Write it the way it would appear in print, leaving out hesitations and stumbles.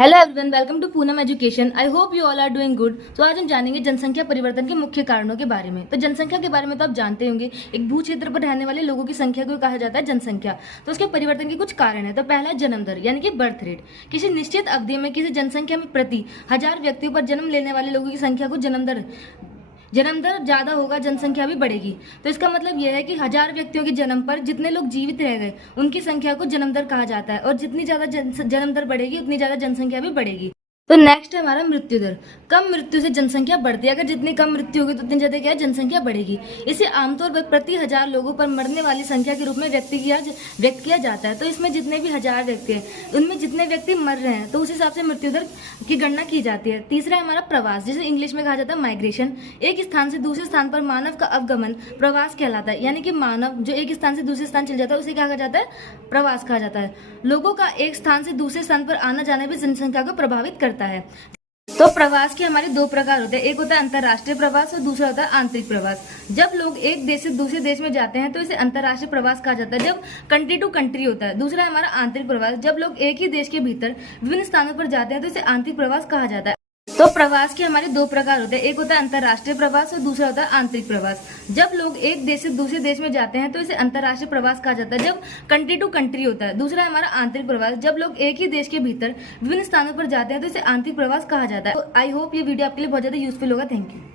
Hello everyone, welcome to Poonam Education. I hope you all are doing good. तो आज हम जानेंगे जनसंख्या परिवर्तन के मुख्य कारणों के बारे में। तो जनसंख्या के बारे में तो आप जानते होंगे, एक भू क्षेत्र पर रहने वाले लोगों की संख्या को कहा जाता है जनसंख्या। तो उसके परिवर्तन के कुछ कारण है। तो पहला है जन्म दर यानी कि बर्थ रेट। किसी निश्चित अवधि में किसी जनसंख्या में प्रति 1000 व्यक्तियों पर जन्म लेने वाले लोगों की संख्या को जन्म दर ज्यादा होगा, जनसंख्या भी बढ़ेगी। तो इसका मतलब यह है कि 1000 व्यक्तियों के जन्म पर जितने लोग जीवित रह गए उनकी संख्या को जन्म दर कहा जाता है, और जितनी ज्यादा जन्म दर बढ़ेगी उतनी ज्यादा जनसंख्या भी बढ़ेगी। तो नेक्स्ट है हमारा मृत्यु दर। कम मृत्यु से जनसंख्या बढ़ती है। अगर जितनी कम मृत्यु होगी तो उतनी ज्यादा क्या है, जनसंख्या बढ़ेगी। इसे आमतौर पर प्रति 1000 लोगों पर मरने वाली संख्या के रूप में व्यक्त किया जाता है। तो इसमें जितने भी 1000 व्यक्ति हैं उनमें जितने व्यक्ति मर रहे हैं तो उस हिसाब से मृत्यु दर की गणना की जाती है। तीसरा है हमारा प्रवास, जिसे इंग्लिश में कहा जाता है माइग्रेशन। एक स्थान से दूसरे स्थान पर मानव का अवगमन प्रवास कहलाता है। यानी कि मानव जो एक स्थान से दूसरे स्थान चल जाता है उसे क्या कहा जाता है, प्रवास कहा जाता है। लोगों का एक स्थान से दूसरे स्थान पर आना जाना भी जनसंख्या को प्रभावित करता है। तो प्रवास के हमारे दो प्रकार होते हैं, एक होता है अंतर्राष्ट्रीय प्रवास और दूसरा होता है आंतरिक प्रवास। जब लोग एक देश से दूसरे देश में जाते हैं तो इसे अंतर्राष्ट्रीय प्रवास कहा जाता है, जब कंट्री टू कंट्री होता है। दूसरा है हमारा आंतरिक प्रवास, जब लोग एक ही देश के भीतर विभिन्न स्थानों पर जाते हैं तो इसे आंतरिक प्रवास कहा जाता है। तो प्रवास के हमारे दो प्रकार होते हैं, एक होता है अंतर्राष्ट्रीय प्रवास और दूसरा होता है आंतरिक प्रवास। जब लोग एक देश से दूसरे देश में जाते हैं तो इसे अंतर्राष्ट्रीय प्रवास कहा जाता है, जब कंट्री टू कंट्री होता है। दूसरा है हमारा आंतरिक प्रवास, जब लोग एक ही देश के भीतर विभिन्न स्थानों पर जाते हैं तो इसे आंतरिक प्रवास कहा जाता है। तो आई होप ये वीडियो आपके लिए बहुत ज्यादा यूजफुल होगा। Thank you.